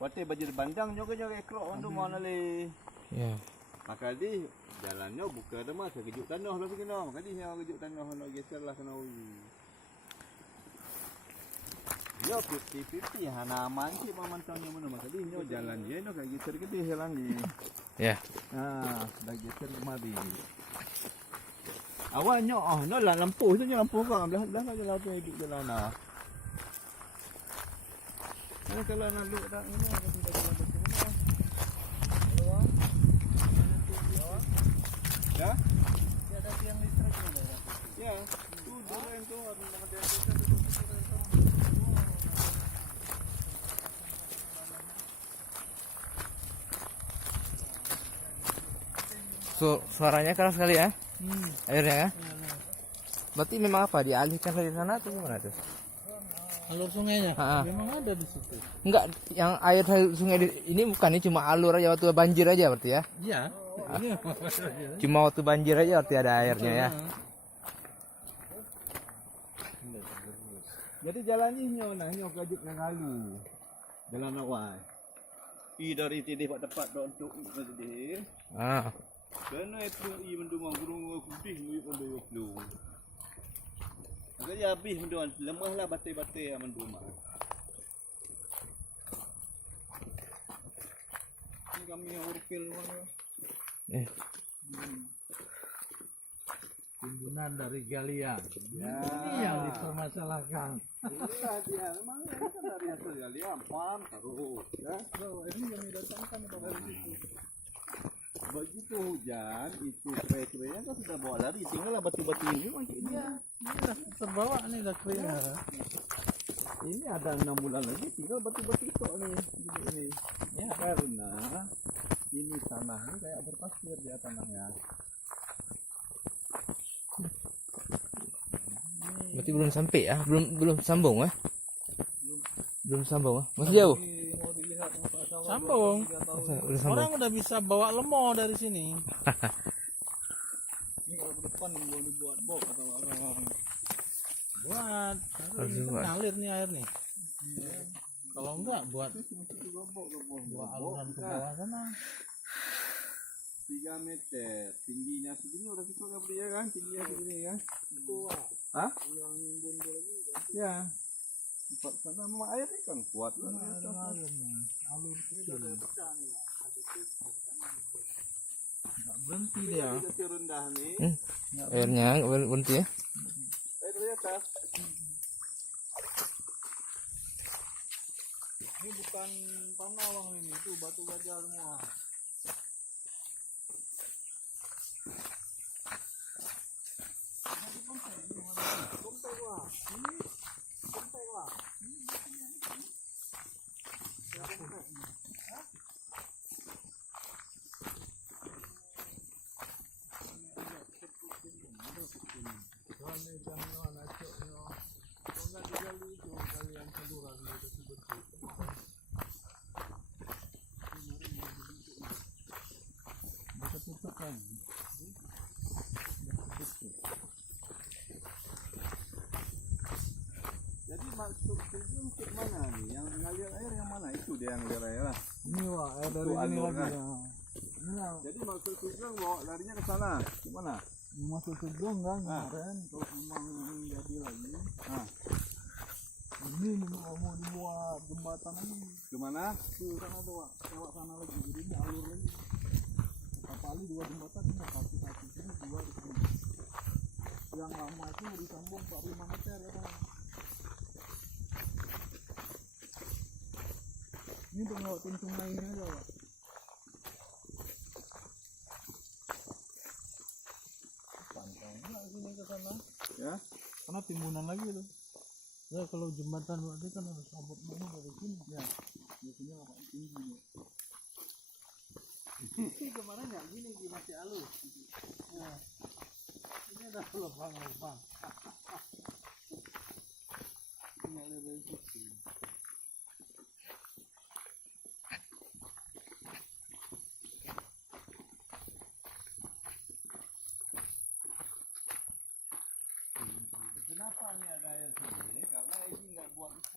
Wate baju bandang juga ekrok untuk mau nali. Ya. Maka di jalannya buka dah mah kejuk tanah lah kena. Maka di yang kejuk tanah nak geser lah kena ui. Yo 50-50 hana aman sih pemantaunya mana maka di nyo jalan dia no kayak geser gede jalan di. Ya. Nah, dah geser kemari. Awalnya no lah lampu tu lampu kau belah aja lampu hidup jalan nah. Kalau nak duduk dah ini ada tidak jalan betul mana. Ya? Ya ada tiang listrik ada ya. Ya, tu jalan tu ada Suaranya keras sekali ya. Airnya kan? Berarti memang apa dialihkan dari sana atau gimana tuh? Alur sungainya memang ada di situ. Enggak, yang air sungai ini bukan ini cuma alur aja waktu banjir aja berarti ya? Iya. Cuma waktu banjir aja berarti ada airnya ya. Jadi jalan ni nyo kajuk nang halu. Jalan awal. Dari tadi pak tepat untuk tadi. Kena itu mendungang gurung putih mui pondok flu. Agaknya habis menduan lemahlah batai-batai menduma. Ini kami yang urpil mana? Timbunan dari galian. Ya. Ini yang dipermasalahkan. Iya dia memang ini kan dari hasil galian, pam taruh. Ya, ini yang didatangkan dari situ. Begitu hujan, itu kre-krenya kan sudah bawa lari, tinggallah batu-batu ini macam ini. Iya, ini terbawa nih udah kering. Ini ada 6 bulan lagi, tinggal batu-batu itu nih, ini. Ya, karena ini tanahnya kayak berpasir dia tanahnya. Berarti belum sampai ya? Belum sambung ya? Belum sambung ya? Masih jauh? Sambung. Udah sambung. Orang udah bisa bawa lemo dari sini. Ini kalau ke depan mau dibuat bok atau apa? Buat. Ini kan ngalir nih air nih. Kalau enggak buat aluran ke bawah sana. 3 meter tingginya segini udah cukup ya beli ya kan tingginya segini kan hah? Yang nimbun lagi ya tempat sana memang air kan kuat lah alur kecil nggak berhenti dia rendah nih Airnya berhenti ya? air dari atas ini bukan tanah bang ini itu batu gajah semua. Jadi maksud tujuan ke mana nih? Yang ngalir air yang mana? Itu dia yang ngalir air lah. Ini wah air dari ini lagi ya. Jadi maksud tujuan bawa larinya ke sana. Gimana? Masuk ke kan kemarin Kalau memang jadi lagi. Nah, ini mau dibuat jembatan ini. gimana? Tuh kan ada wak, lewat sana lagi. Jadi ini alur lagi. Kali 2 jembatan ini satu sini 2 di sini. Yang lama itu disambung 45 meter ya kan. Ini untuk ngelewatin sungai ini aja Pak. Pantainya sini ke sana. Ya. Karena timbunan lagi tuh. Ya kalau jembatan berarti kan harus abot ini dari sini. Ya. Di sini apa tinggi. Ini kemarin ya gini masih halus. Nah, ini ada lubang-lubang. Ini lebih kecil. Kenapa ini ada air sini? Karena